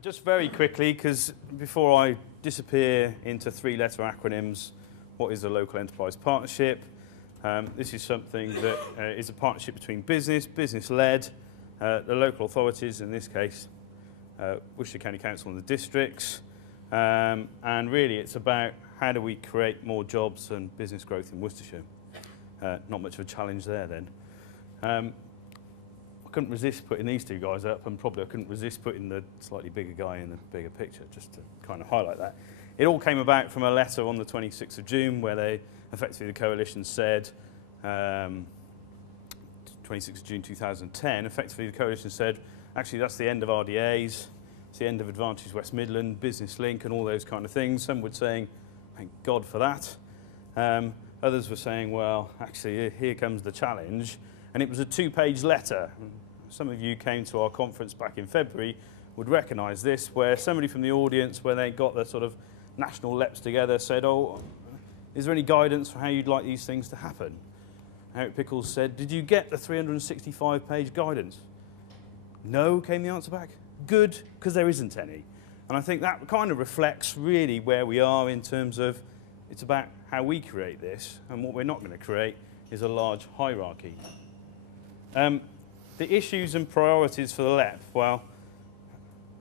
Just very quickly, because before I disappear into three-letter acronyms, what is a local enterprise partnership? This is something that is a partnership between business-led, the local authorities, in this case, Worcestershire County Council and the districts. And really, it's about how do we create more jobs and business growth in Worcestershire. Not much of a challenge there, then. I couldn't resist putting these two guys up, and probably I couldn't resist putting the slightly bigger guy in the bigger picture, just to kind of highlight that. It all came about from a letter on the 26th of June, where they, effectively the coalition said, 26th of June 2010, effectively the coalition said, actually that's the end of RDAs, it's the end of Advantage West Midland, Business Link and all those kind of things. Some were saying, thank God for that. Others were saying, well, actually here comes the challenge. And it was a two-page letter. Some of you came to our conference back in February would recognise this, where somebody from the audience, where they got the sort of national LEPs together, said, oh, is there any guidance for how you'd like these things to happen? Eric Pickles said, did you get the 365-page guidance? No, came the answer back. Good, because there isn't any. And I think that kind of reflects really where we are in terms of it's about how we create this, and what we're not going to create is a large hierarchy. The issues and priorities for the LEP, well,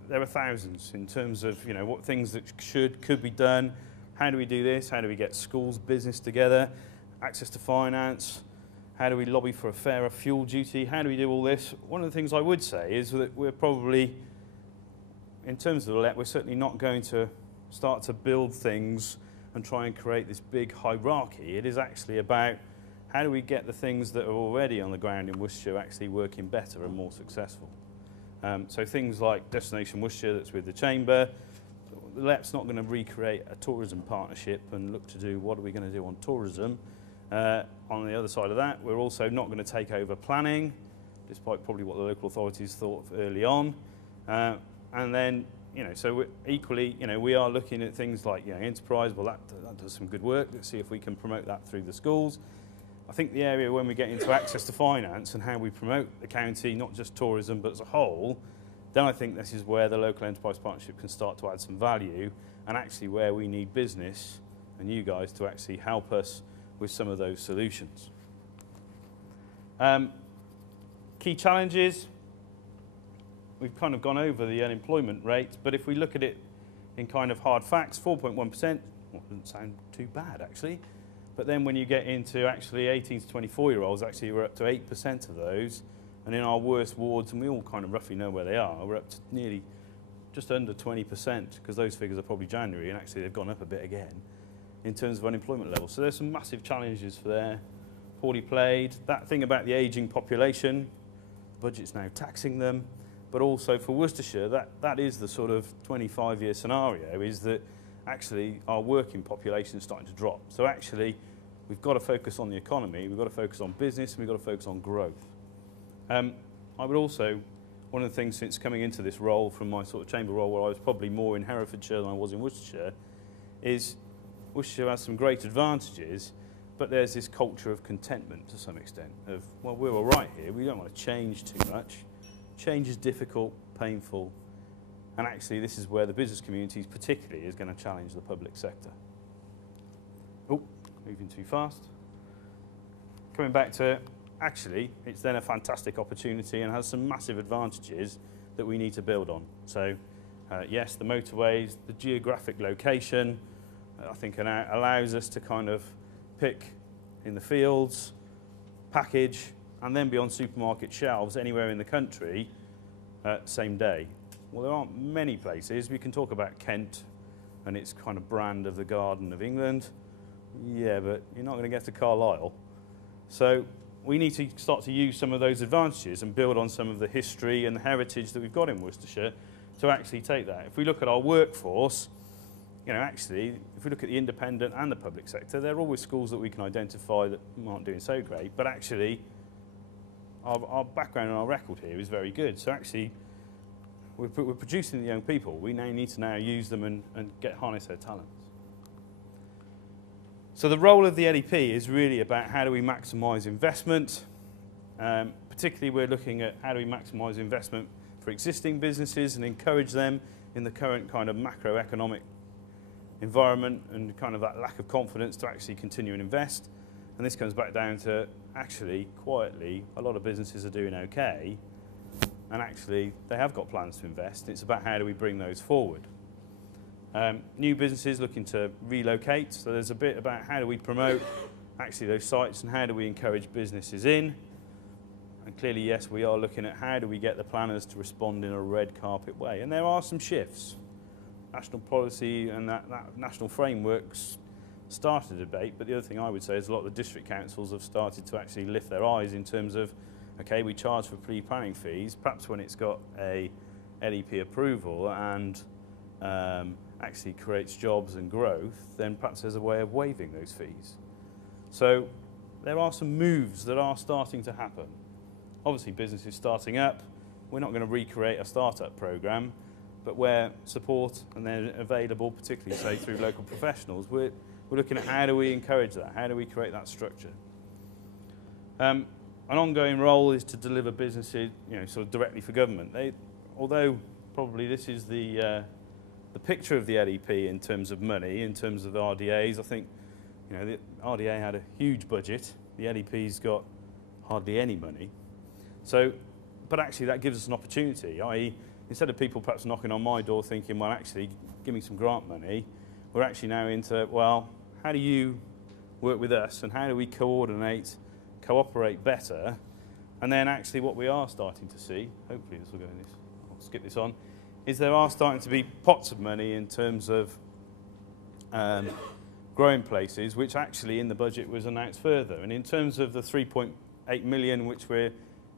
there are thousands in terms of what things that could be done. How do we do this? How do we get schools, business together? Access to finance? How do we lobby for a fairer fuel duty? How do we do all this? One of the things I would say is that we're probably, in terms of the LEP, we're certainly not going to start to build things and try and create this big hierarchy. It is actually about how do we get the things that are already on the ground in Worcestershire actually working better and more successful? So things like Destination Worcestershire that's with the Chamber, the LEP's not going to recreate a tourism partnership and look to do what are we going to do on tourism. On the other side of that, we're also not going to take over planning, despite probably what the local authorities thought early on. And then, so we're equally, we are looking at things like enterprise. Well, that does some good work. Let's see if we can promote that through the schools. I think the area when we get into access to finance and how we promote the county, not just tourism, but as a whole, then I think this is where the local enterprise partnership can start to add some value, and actually where we need business and you guys to actually help us with some of those solutions. Key challenges, we've kind of gone over the unemployment rate, but if we look at it in kind of hard facts, 4.1%, well, doesn't sound too bad actually. But then when you get into actually 18 to 24-year-olds, actually we're up to 8% of those. And in our worst wards, and we all kind of roughly know where they are, we're up to nearly just under 20%, because those figures are probably January, and actually they've gone up a bit again in terms of unemployment levels. So there's some massive challenges for there. Poorly played. That thing about the ageing population, the budget's now taxing them. But also for Worcestershire, that is the sort of 25-year scenario, is that actually our working population is starting to drop. So actually, we've got to focus on the economy, we've got to focus on business, and we've got to focus on growth. I would also, one of the things since coming into this role from my sort of chamber role, where I was probably more in Herefordshire than I was in Worcestershire, is Worcestershire has some great advantages, but there's this culture of contentment to some extent, of, well, we're all right here, we don't want to change too much. Change is difficult, painful, and actually this is where the business community particularly is going to challenge the public sector. Oh, moving too fast. Coming back to, actually, it's then a fantastic opportunity and has some massive advantages that we need to build on. So, yes, the motorways, the geographic location, I think allows us to kind of pick in the fields, package, and then be on supermarket shelves anywhere in the country same day. Well, there aren't many places. We can talk about Kent and its kind of brand of the Garden of England. Yeah, but you're not going to get to Carlisle. So we need to start to use some of those advantages and build on some of the history and the heritage that we've got in Worcestershire to actually take that. If we look at our workforce, actually, if we look at the independent and the public sector, there are always schools that we can identify that aren't doing so great, but actually our background and our record here is very good. So actually, we're producing the young people. We now need to use them and harness their talents. So the role of the LEP is really about how do we maximise investment. Particularly, we're looking at how do we maximise investment for existing businesses and encourage them in the current kind of macroeconomic environment and kind of that lack of confidence to actually continue and invest. And this comes back down to actually, quietly, a lot of businesses are doing okay, and actually they have got plans to invest. It's about how do we bring those forward. New businesses looking to relocate, so there's a bit about how do we promote actually those sites and how do we encourage businesses in. And clearly, yes, we are looking at how do we get the planners to respond in a red carpet way. And there are some shifts. National policy and that national frameworks started a debate, but the other thing I would say is a lot of the district councils have started to actually lift their eyes in terms of, okay, we charge for pre-planning fees, perhaps when it's got a LEP approval and actually creates jobs and growth, then perhaps there's a way of waiving those fees. So there are some moves that are starting to happen. Obviously, businesses starting up, we're not going to recreate a startup program, but where support and they're available, particularly say through local professionals, we're looking at how do we encourage that, how do we create that structure. An ongoing role is to deliver businesses, sort of directly for government. Although probably this is the picture of the LEP in terms of money, in terms of RDAs, I think the RDA had a huge budget. The LEP's got hardly any money. So, but actually that gives us an opportunity, i.e. instead of people perhaps knocking on my door thinking, well, actually, give me some grant money, we're actually now into, well, how do you work with us and how do we coordinate, cooperate better? And then actually what we are starting to see, hopefully this will go in this, I'll skip this on, is there are starting to be pots of money in terms of growing places, which actually in the budget was announced further. And in terms of the 3.8 million, which we're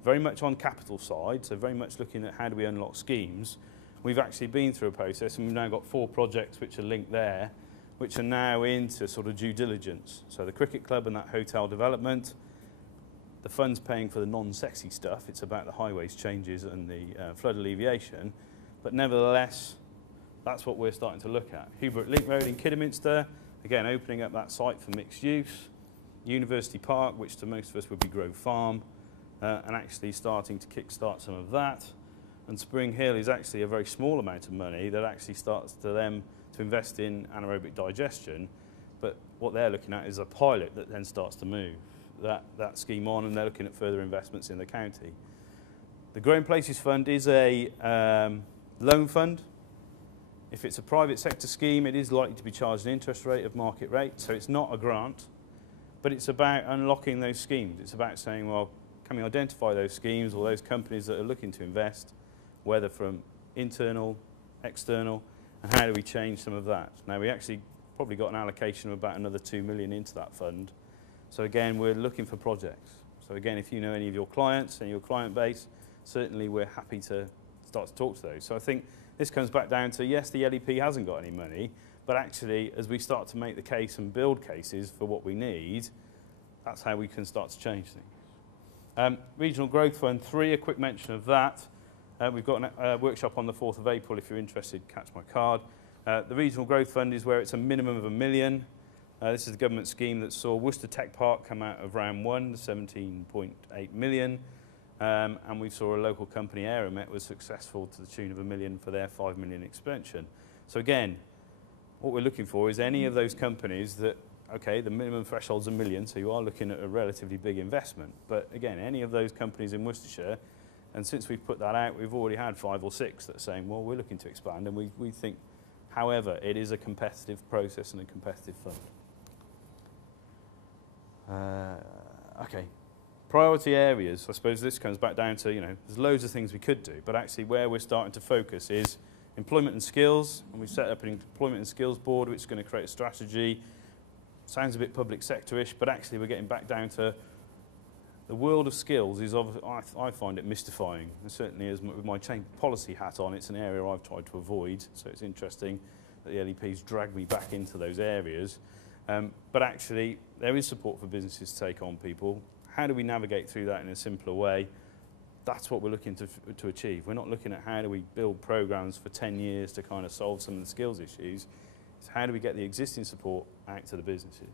very much on capital side, so very much looking at how do we unlock schemes, we've actually been through a process and we've now got 4 projects which are linked there, which are now into sort of due diligence. So the cricket club and that hotel development, the fund's paying for the non-sexy stuff, it's about the highways changes and the flood alleviation, but nevertheless, that's what we're starting to look at. Hubert Link Road in Kidderminster, again, opening up that site for mixed use. University Park, which to most of us would be Grove Farm, and actually starting to kickstart some of that. And Spring Hill is actually a very small amount of money that actually starts to them to invest in anaerobic digestion, but what they're looking at is a pilot that then starts to move that scheme on, and they're looking at further investments in the county. The Growing Places Fund is a loan fund. If it's a private sector scheme, it is likely to be charged an interest rate of market rate, so it's not a grant, but it's about unlocking those schemes. It's about saying, well, can we identify those schemes or those companies that are looking to invest, whether from internal, external, and how do we change some of that? Now, we actually probably got an allocation of about another 2 million into that fund. So again, we're looking for projects. So again, if you know any of your clients and your client base, certainly we're happy to start to talk to those. So I think this comes back down to, yes, the LEP hasn't got any money, but actually, as we start to make the case and build cases for what we need, that's how we can start to change things. Regional Growth Fund 3, a quick mention of that. We've got a workshop on the 4th of April. If you're interested, catch my card. The Regional Growth Fund is where it's a minimum of $1 million. This is the government scheme that saw Worcester Tech Park come out of round 1, 17.8 million. And we saw a local company, Aeromet, was successful to the tune of $1 million for their 5 million expansion. So again, what we're looking for is any of those companies that, okay, the minimum threshold's $1 million, so you are looking at a relatively big investment. But again, any of those companies in Worcestershire, and since we've put that out, we've already had 5 or 6 that are saying, well, we're looking to expand, and we think, however, it is a competitive process and a competitive fund. Okay. Priority areas, I suppose this comes back down to, there's loads of things we could do, but actually where we're starting to focus is employment and skills, and we've set up an employment and skills board which is going to create a strategy. Sounds a bit public sector-ish, but actually we're getting back down to the world of skills is, I find it mystifying, and certainly as with my change policy hat on, it's an area I've tried to avoid, so it's interesting that the LEP's dragged me back into those areas. But actually, there is support for businesses to take on people. How do we navigate through that in a simpler way? That's what we're looking to achieve. We're not looking at how do we build programs for 10 years to kind of solve some of the skills issues. It's how do we get the existing support out to the businesses.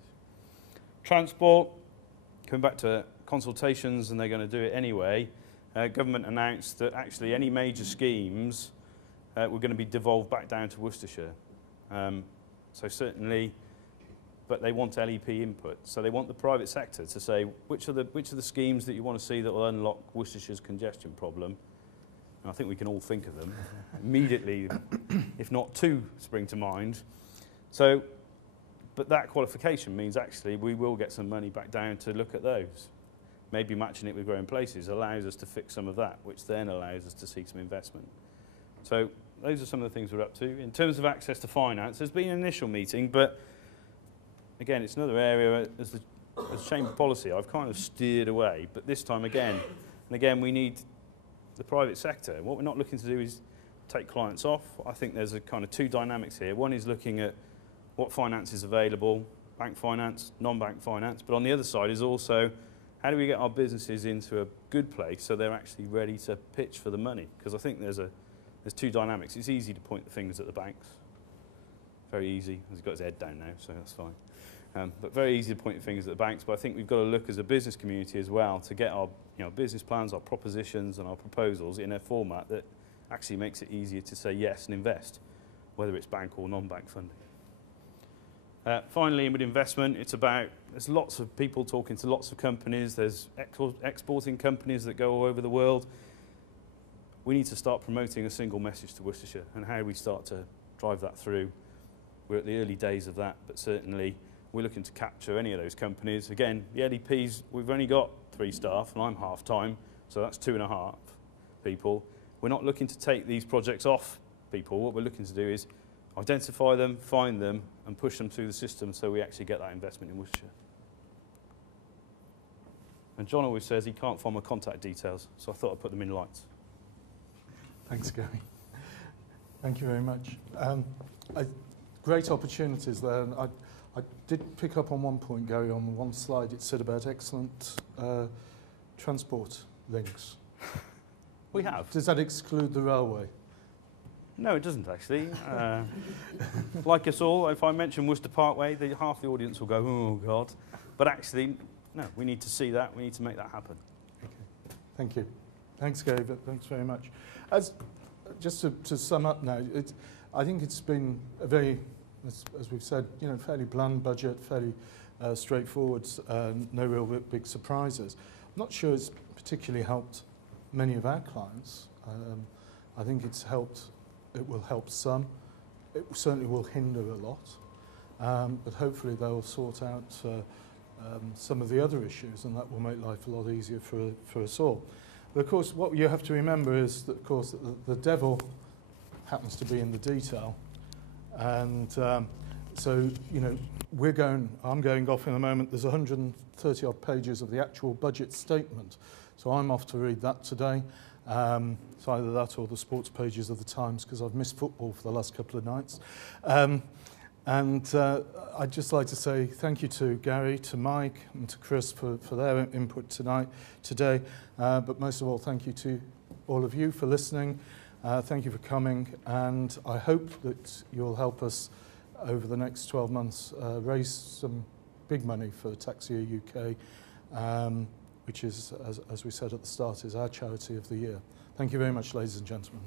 Transport, coming back to consultations, and they're going to do it anyway. government announced that actually any major schemes were going to be devolved back down to Worcestershire. So certainly, but they want LEP input. So they want the private sector to say which are the schemes that you want to see that will unlock Worcestershire's congestion problem. And I think we can all think of them immediately, if not two spring to mind. So, but that qualification means actually we will get some money back down to look at those. Maybe matching it with Growing Places allows us to fix some of that, which then allows us to seek some investment. So those are some of the things we're up to. In terms of access to finance, there's been an initial meeting, but again, it's another area as Chamber policy, I've kind of steered away, but this time again, and again, we need the private sector. What we're not looking to do is take clients off. I think there's a kind of two dynamics here. One is looking at what finance is available, bank finance, non-bank finance, but on the other side is also how do we get our businesses into a good place so they're actually ready to pitch for the money? Because I think there's two dynamics. It's easy to point the fingers at the banks. Very easy. He's got his head down now, so that's fine. But very easy to point the fingers at the banks. But I think we've got to look as a business community as well to get our business plans, our propositions and our proposals in a format that actually makes it easier to say yes and invest, whether it's bank or non-bank funding. Finally, with investment, it's about, there's lots of people talking to lots of companies. There's exporting companies that go all over the world. We need to start promoting a single message to Worcestershire, and how we start to drive that through. We're at the early days of that, but certainly we're looking to capture any of those companies. Again, the LEPs, we've only got 3 staff, and I'm half-time, so that's 2.5 people. We're not looking to take these projects off people. What we're looking to do is identify them, find them, and push them through the system so we actually get that investment in Worcestershire. And John always says he can't find my contact details, so I thought I'd put them in lights. Thanks, Gary. Thank you very much. Great opportunities there. And I did pick up on one point, Gary, on one slide. It said about excellent transport links. We have. Does that exclude the railway? No, it doesn't actually. Like us all, if I mention Worcester Parkway, half the audience will go, oh God. But actually, no, we need to see that. We need to make that happen. Okay. Thank you. Thanks, Gary. Thanks very much. Just to sum up now, I think it's been a very, as we've said, fairly bland budget, fairly straightforward, no real big surprises. I'm not sure it's particularly helped many of our clients. I think it will help some. It certainly will hinder a lot, but hopefully they'll sort out some of the other issues, and that will make life a lot easier for us all. But of course, what you have to remember is that, of course, the devil happens to be in the detail, and so I'm going off in a moment. There's 130 odd pages of the actual budget statement, so I'm off to read that today. It's either that or the sports pages of the Times, because I've missed football for the last couple of nights. I'd just like to say thank you to Gary, to Mike and to Chris for their input today. But most of all, thank you to all of you for listening. Thank you for coming, and I hope that you'll help us over the next 12 months raise some big money for Tax Year UK, which is, as we said at the start, is our charity of the year. Thank you very much, ladies and gentlemen.